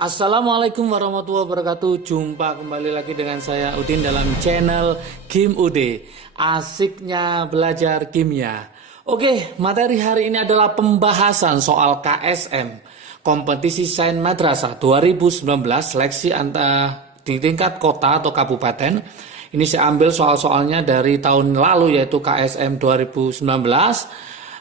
Assalamualaikum warahmatullahi wabarakatuh. Jumpa kembali lagi dengan saya Udin dalam channel Kim UD. Asiknya belajar kimia. Oke, materi hari ini adalah pembahasan soal KSM, Kompetisi Sains Madrasah 2019 seleksi di tingkat kota atau kabupaten. Ini saya ambil soal-soalnya dari tahun lalu yaitu KSM 2019.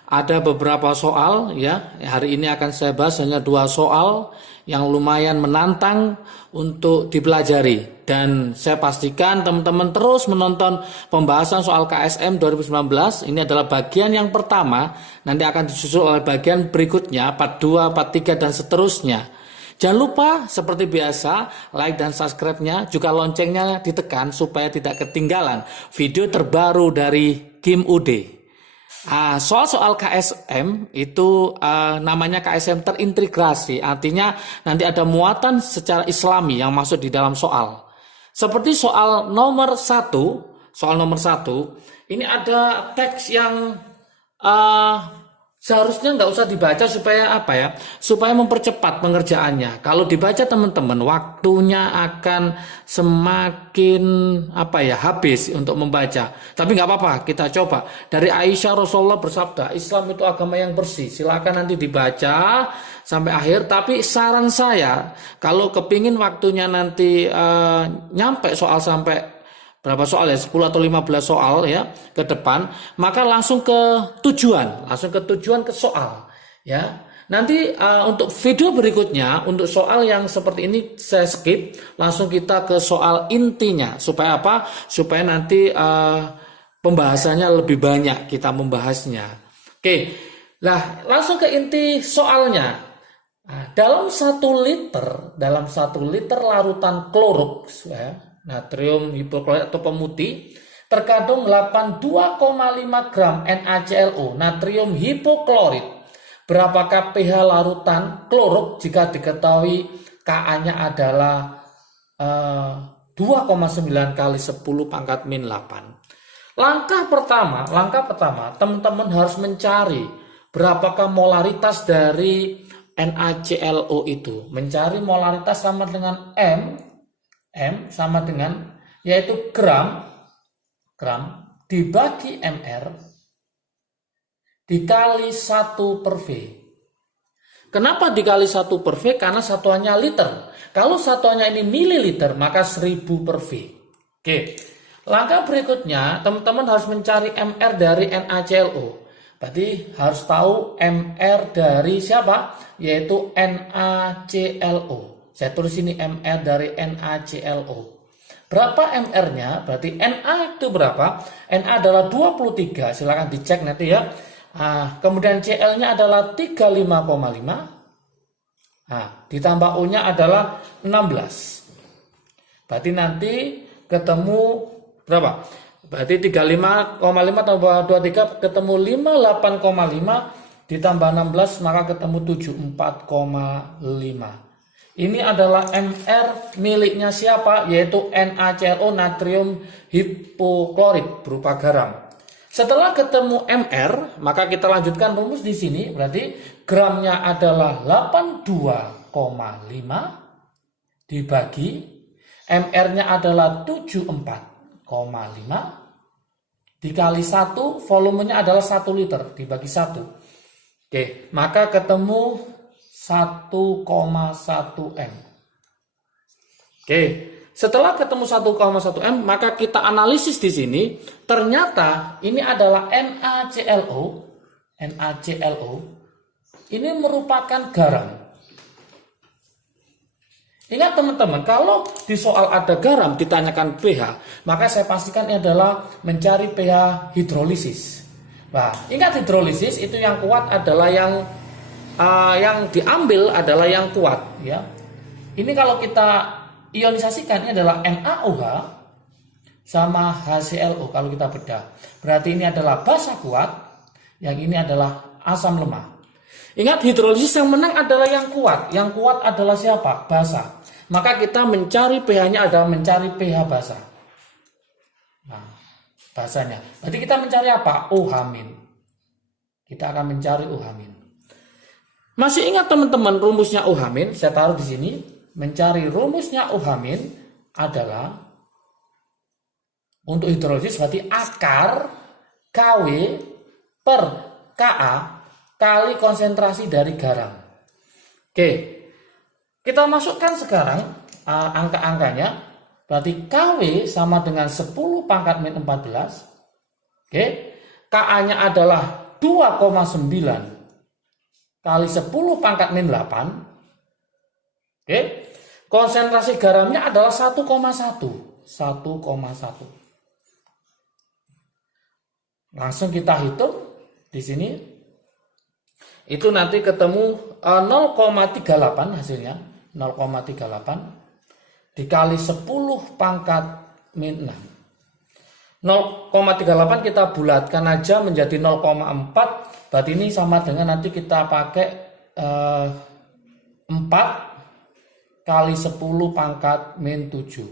Ada beberapa soal ya. Hari ini akan saya bahas hanya 2 soal yang lumayan menantang untuk dipelajari, dan saya pastikan teman-teman terus menonton pembahasan soal KSM 2019. Ini adalah bagian yang pertama, nanti akan disusul oleh bagian berikutnya, part 2, part 3 dan seterusnya. Jangan lupa seperti biasa like dan subscribe-nya, juga loncengnya ditekan supaya tidak ketinggalan video terbaru dari Kim UD. Soal-soal KSM itu namanya KSM terintegrasi, artinya nanti ada muatan secara islami yang masuk di dalam soal. Seperti soal nomor 1, ini ada teks yang seharusnya nggak usah dibaca supaya mempercepat pengerjaannya. Kalau dibaca teman-teman, waktunya akan semakin habis untuk membaca. Tapi nggak apa-apa, kita coba. Dari Aisyah, Rasulullah bersabda, Islam itu agama yang bersih. Silakan nanti dibaca sampai akhir. Tapi saran saya, kalau kepingin waktunya nanti nyampe soal sampai berapa soal ya, 10 atau 15 soal ya ke depan, maka langsung ke tujuan ke soal ya. Nanti untuk video berikutnya, untuk soal yang seperti ini saya skip, langsung kita ke soal intinya. Supaya apa? Supaya nanti pembahasannya lebih banyak kita membahasnya. Oke, nah langsung ke inti soalnya. Dalam 1 liter larutan Clorox ya, natrium hipoklorit atau pemutih, terkandung 82,5 gram NaClO, natrium hipoklorit. Berapakah pH larutan Clorox jika diketahui Ka-nya adalah 2,9 kali 10 pangkat min 8. Langkah pertama, teman-teman harus mencari berapakah molaritas dari NaClO itu. Mencari molaritas sama dengan M sama dengan yaitu gram dibagi mr dikali 1 per V. Kenapa dikali 1 per V? Karena satuannya liter. Kalau satuannya ini mililiter, maka 1000 per V. Oke. Langkah berikutnya, teman-teman harus mencari mr dari NaClO. Berarti harus tahu mr dari siapa? Yaitu NaClO. Saya tulis ini mr dari NaClO. Berapa mr-nya? Berarti Na itu berapa? Na adalah 23. Silahkan dicek nanti ya. Kemudian Cl-nya adalah 35,5. Ditambah O-nya adalah 16. Berarti nanti ketemu berapa? Berarti 35,5 tambah 23 ketemu 58,5 ditambah 16 maka ketemu 74,5. Ini adalah mr miliknya siapa? Yaitu NaClO, natrium hipoklorit berupa garam. Setelah ketemu mr, maka kita lanjutkan rumus di sini. Berarti gramnya adalah 82,5 dibagi mr-nya adalah 74,5 dikali 1, volumenya adalah 1 liter dibagi 1. Oke, maka ketemu 1,1 M. Oke, setelah ketemu 1,1 M, maka kita analisis di sini. Ternyata ini adalah NaClO. Ini merupakan garam. Ingat teman-teman, kalau di soal ada garam ditanyakan pH, maka saya pastikan ini adalah mencari pH hidrolisis. Nah, ingat hidrolisis itu yang kuat adalah yang diambil adalah yang kuat ya. Ini kalau kita ionisasikan, ini adalah NaOH sama HClO kalau kita bedah. Berarti ini adalah basa kuat, yang ini adalah asam lemah. Ingat hidrolisis yang menang adalah yang kuat. Yang kuat adalah siapa? Basa. Maka kita mencari pH-nya adalah mencari pH basa. Nah, basanya. Berarti kita mencari apa? OH-. Kita akan mencari OH-. Masih ingat teman-teman rumusnya OH-? Saya taruh di sini. mencari rumusnya OH- adalah untuk hidrolisis berarti akar KW per Ka kali konsentrasi dari garam. Oke, kita masukkan sekarang angka-angkanya. Berarti KW sama dengan 10 pangkat min 14. Oke, Ka-nya adalah 2,9 kali 10 pangkat min 8. Oke, konsentrasi garamnya adalah 1,1. Langsung kita hitung di sini. Itu nanti ketemu 0,38 hasilnya. 0,38 dikali 10 pangkat min 6. 0,38 kita bulatkan aja menjadi 0,4. Berarti ini sama dengan nanti kita pakai 4 kali 10 pangkat min 7.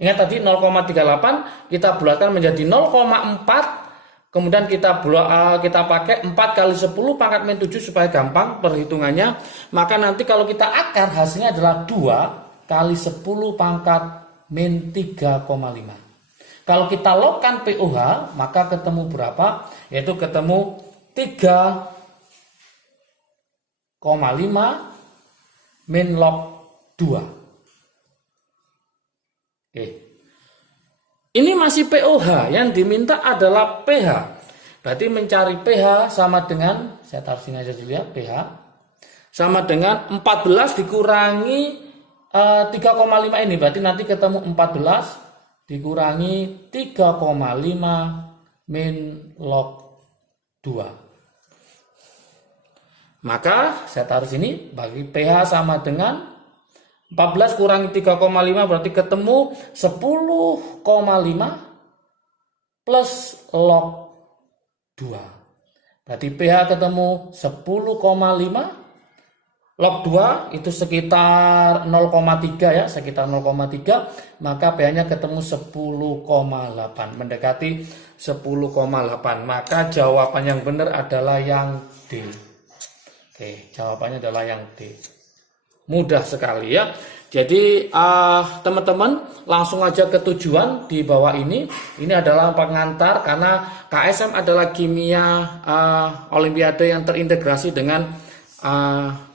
Ingat tadi 0,38 kita bulatkan menjadi 0,4. Kemudian kita pakai 4 kali 10 pangkat min 7 supaya gampang perhitungannya. Maka nanti kalau kita akar hasilnya adalah 2 kali 10 pangkat min 3,5. Kalau kita logkan POH maka ketemu berapa? Yaitu ketemu 3,5 min log 2. Oke. Ini masih POH, yang diminta adalah pH. Berarti mencari pH sama dengan, saya taruh sini aja dulu ya, pH sama dengan 14 dikurangi 3,5 ini. Berarti nanti ketemu 14 dikurangi 3,5 min log 2. Maka saya taruh sini, bagi pH sama dengan 14 kurangi 3,5 berarti ketemu 10,5 plus log 2. Berarti pH ketemu 10,5. Log 2 itu sekitar 0,3 ya, sekitar 0,3. Maka pH-nya ketemu 10,8. Mendekati 10,8. Maka jawaban yang benar adalah yang D. Oke, jawabannya adalah yang D. Mudah sekali ya. Jadi teman-teman langsung aja ke tujuan di bawah ini. Ini adalah pengantar karena KSM adalah kimia olimpiade yang terintegrasi dengan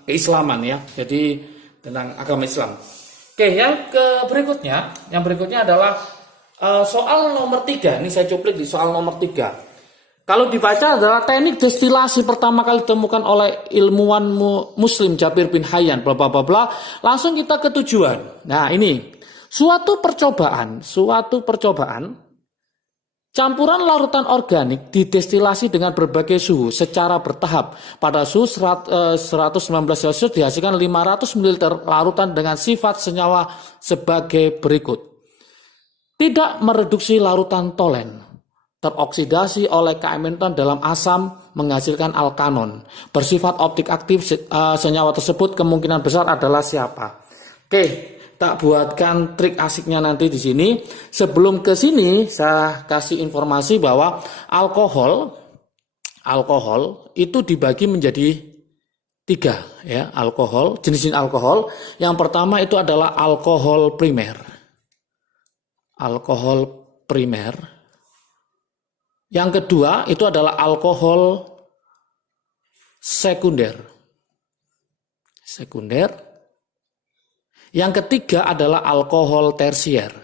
keislaman ya. Jadi tentang agama Islam. Oke, yang berikutnya adalah soal nomor 3. Ini saya cuplik di soal nomor 3. Kalau dibaca adalah teknik destilasi pertama kali ditemukan oleh ilmuwan Muslim Jabir bin Hayyan, bla bla bla bla. Langsung kita ke tujuan. Nah, ini suatu percobaan campuran larutan organik didestilasi dengan berbagai suhu secara bertahap. Pada suhu 119 Celcius dihasilkan 500 ml larutan dengan sifat senyawa sebagai berikut. Tidak mereduksi larutan tolen. Teroksidasi oleh keamentan dalam asam menghasilkan alkanon. Bersifat optik aktif senyawa tersebut kemungkinan besar adalah siapa? Oke, tak buatkan trik asiknya nanti di sini. Sebelum ke sini saya kasih informasi bahwa alkohol itu dibagi menjadi 3 ya, jenis alkohol. Yang pertama itu adalah alkohol primer. Yang kedua itu adalah alkohol sekunder. Yang ketiga adalah alkohol tersier.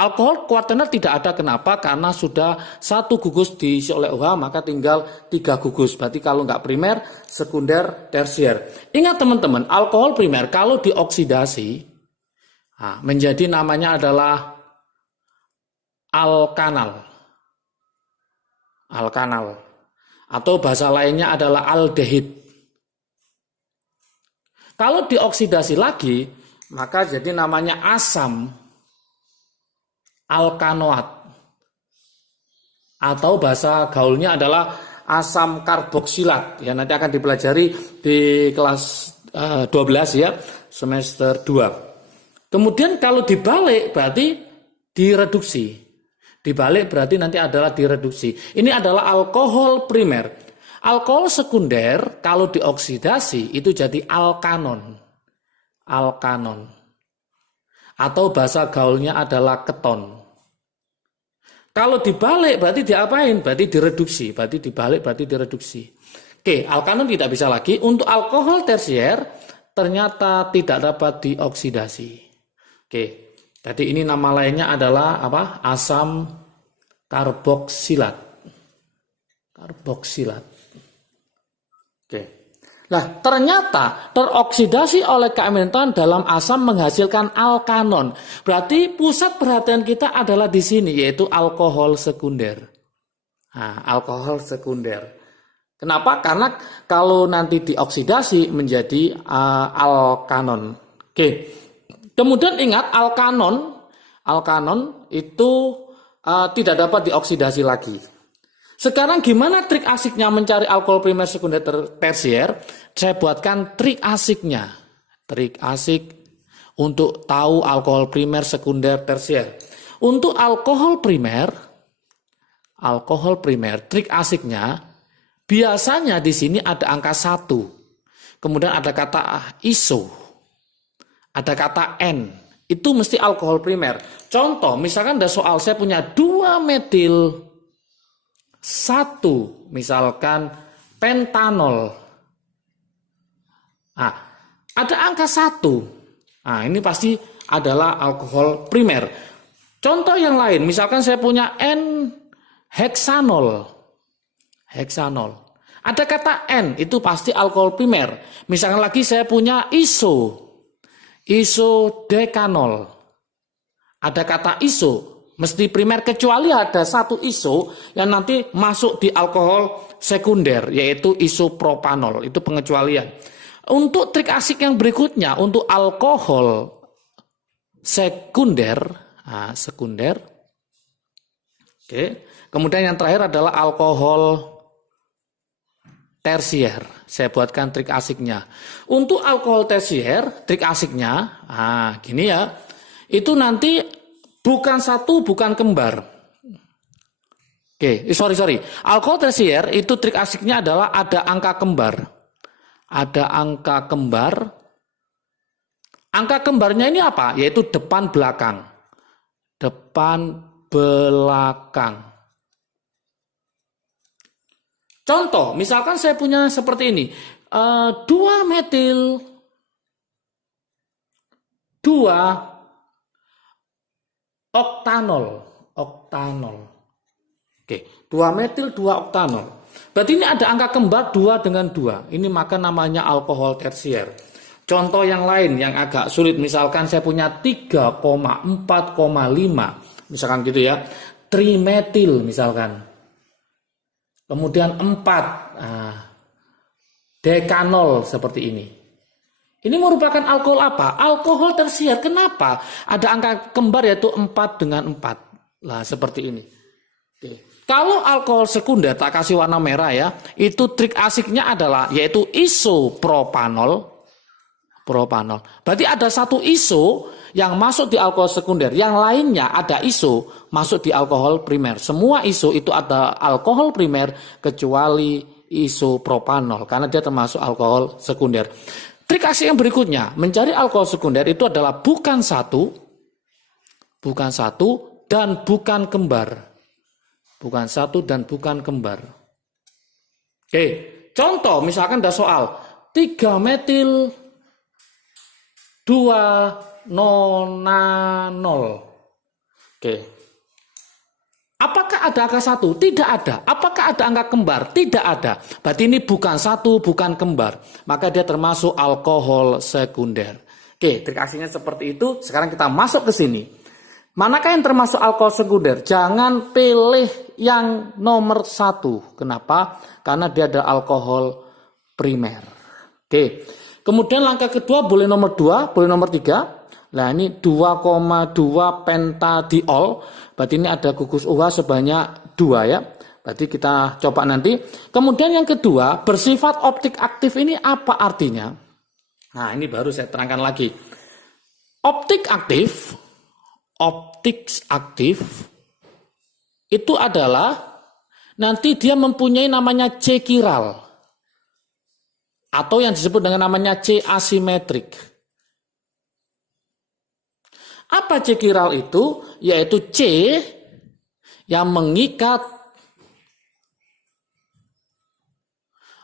Alkohol kuaterner tidak ada, kenapa? Karena sudah 1 gugus diisi oleh OH, maka tinggal 3 gugus. Berarti kalau nggak primer, sekunder, tersier. Ingat teman-teman, alkohol primer kalau dioksidasi menjadi namanya adalah alkanal atau bahasa lainnya adalah aldehid. Kalau dioksidasi lagi maka jadi namanya asam alkanoat atau bahasa gaulnya adalah asam karboksilat ya, nanti akan dipelajari di kelas 12 ya, semester 2. Kemudian kalau dibalik berarti direduksi. Dibalik berarti nanti adalah direduksi. Ini adalah alkohol primer. Alkohol sekunder kalau dioksidasi itu jadi alkanon. alkanon. Atau bahasa gaulnya adalah keton. Kalau dibalik berarti diapain? Berarti direduksi. Berarti dibalik berarti direduksi. Oke, alkanon tidak bisa lagi. Untuk alkohol tersier ternyata tidak dapat dioksidasi. Oke, jadi ini nama lainnya adalah apa? Asam karboksilat. Karboksilat. Oke. Nah, ternyata teroksidasi oleh keaminan dalam asam menghasilkan alkanon. Berarti pusat perhatian kita adalah di sini, yaitu alkohol sekunder. Nah, alkohol sekunder. Kenapa? Karena kalau nanti dioksidasi menjadi alkanon. Oke. Kemudian ingat alkanon itu tidak dapat dioksidasi lagi. Sekarang gimana trik asiknya mencari alkohol primer sekunder tersier? Saya buatkan trik asiknya. Trik asik untuk tahu alkohol primer sekunder tersier. Untuk alkohol primer, trik asiknya biasanya di sini ada angka 1. Kemudian ada kata iso. Ada kata N. Itu mesti alkohol primer. Contoh, misalkan ada soal saya punya 2 metil 1, misalkan pentanol. Nah, ada angka 1. Nah, ini pasti adalah alkohol primer. Contoh yang lain, misalkan saya punya N-heksanol. Ada kata N, itu pasti alkohol primer. Misalkan lagi saya punya isodekanol. Ada kata iso. Mesti primer kecuali ada 1 iso yang nanti masuk di alkohol sekunder yaitu isopropanol. Itu pengecualian. Untuk trik asik yang berikutnya untuk alkohol sekunder. Oke. Kemudian yang terakhir adalah alkohol tersier. Saya buatkan trik asiknya. Untuk alkohol tersier, trik asiknya, gini ya. Itu nanti bukan satu, bukan kembar. Oke, sorry. Alkohol tersier itu trik asiknya adalah ada angka kembar. Ada angka kembar. Angka kembarnya ini apa? Yaitu depan belakang. Depan belakang. Contoh, misalkan saya punya seperti ini. 2 metil 2 oktanol. Oke, 2 metil 2 oktanol. Berarti ini ada angka kembar 2 dengan 2. Ini maka namanya alkohol tersier. Contoh yang lain yang agak sulit, misalkan saya punya 3,4,5. Misalkan gitu ya. Trimetil misalkan. Kemudian 4. Dekanol seperti ini. Ini merupakan alkohol apa? Alkohol tersier. Kenapa? Ada angka kembar yaitu 4 dengan 4. Nah, seperti ini. Oke. Kalau alkohol sekunder, tak kasih warna merah ya, itu trik asiknya adalah yaitu isopropanol. Berarti ada 1 iso yang masuk di alkohol sekunder. Yang lainnya ada iso masuk di alkohol primer. Semua iso itu ada alkohol primer kecuali isopropanol. Karena dia termasuk alkohol sekunder. Trik asik yang berikutnya, mencari alkohol sekunder itu adalah bukan satu dan bukan kembar. Bukan satu dan bukan kembar. Oke, contoh misalkan ada soal 3 metil 2 nonanol. Oke. Apakah ada angka 1? Tidak ada. Apakah ada angka kembar? Tidak ada. Berarti ini bukan 1, bukan kembar. Maka dia termasuk alkohol sekunder. Oke, trik asiknya seperti itu. Sekarang kita masuk ke sini. Manakah yang termasuk alkohol sekunder? Jangan pilih yang nomor 1. Kenapa? Karena dia ada alkohol primer. Oke. Kemudian langkah kedua boleh nomor 2, boleh nomor 3. Nah ini 2,2 pentadiol. Berarti ini ada gugus UH sebanyak 2 ya. Berarti kita coba nanti. Kemudian yang kedua, bersifat optik aktif ini apa artinya? Nah ini baru saya terangkan lagi. Optik aktif itu adalah nanti dia mempunyai namanya C chiral. Atau yang disebut dengan namanya C asimetrik. Apa C kiral itu? Yaitu C yang mengikat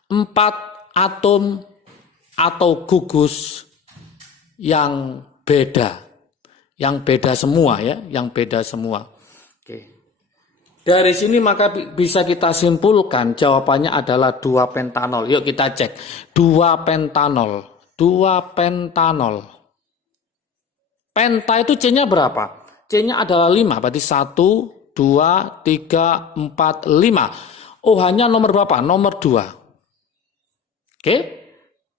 4 atom atau gugus yang beda. Yang beda semua ya, yang beda semua. Oke. Dari sini maka bisa kita simpulkan jawabannya adalah 2 pentanol. Yuk kita cek. 2 pentanol. 2 pentanol. Penta itu C-nya berapa? C-nya adalah 5. Berarti 1, 2, 3, 4, 5. OH-nya nomor berapa? Nomor 2. Oke.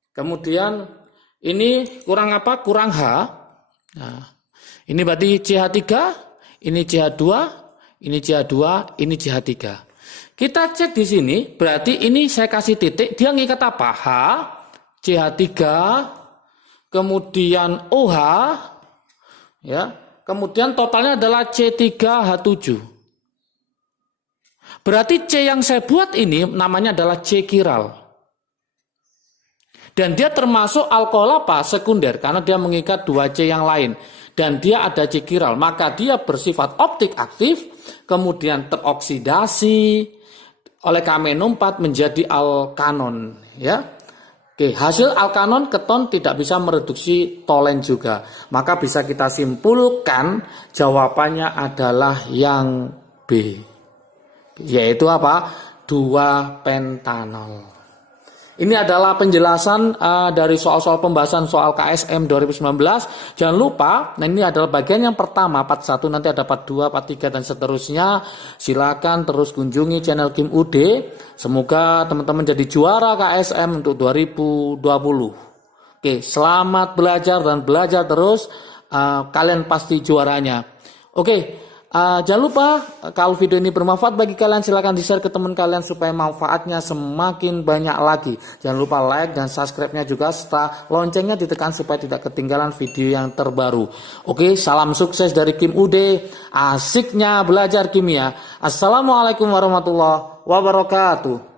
Kemudian ini kurang apa? Kurang H. Nah, ini berarti CH3, ini CH2, ini CH2, ini CH3. Kita cek di sini, berarti ini saya kasih titik, dia ngikat apa? H, CH3, kemudian OH, ya, kemudian totalnya adalah C3H7. Berarti C yang saya buat ini namanya adalah C kiral. Dan dia termasuk alkohol apa? Sekunder, karena dia mengikat 2C yang lain. Dan dia ada C kiral, maka dia bersifat optik aktif, kemudian teroksidasi oleh K-4 menjadi alkanon. Ya. Oke, hasil alkanon keton tidak bisa mereduksi tolen juga. Maka bisa kita simpulkan jawabannya adalah yang B. Yaitu apa? 2 pentanol. Ini adalah penjelasan dari soal-soal pembahasan soal KSM 2019. Jangan lupa, nah ini adalah bagian yang pertama, part 1, nanti ada part 2, part 3, dan seterusnya. Silakan terus kunjungi channel Kim UD. Semoga teman-teman jadi juara KSM untuk 2020. Oke, selamat belajar dan belajar terus. Kalian pasti juaranya. Oke. Jangan lupa kalau video ini bermanfaat bagi kalian, silahkan di-share ke teman kalian supaya manfaatnya semakin banyak lagi. Jangan lupa like dan subscribe-nya juga serta loncengnya ditekan supaya tidak ketinggalan video yang terbaru. Oke, salam sukses dari Kim UD. Asiknya belajar kimia. Assalamualaikum warahmatullahi wabarakatuh.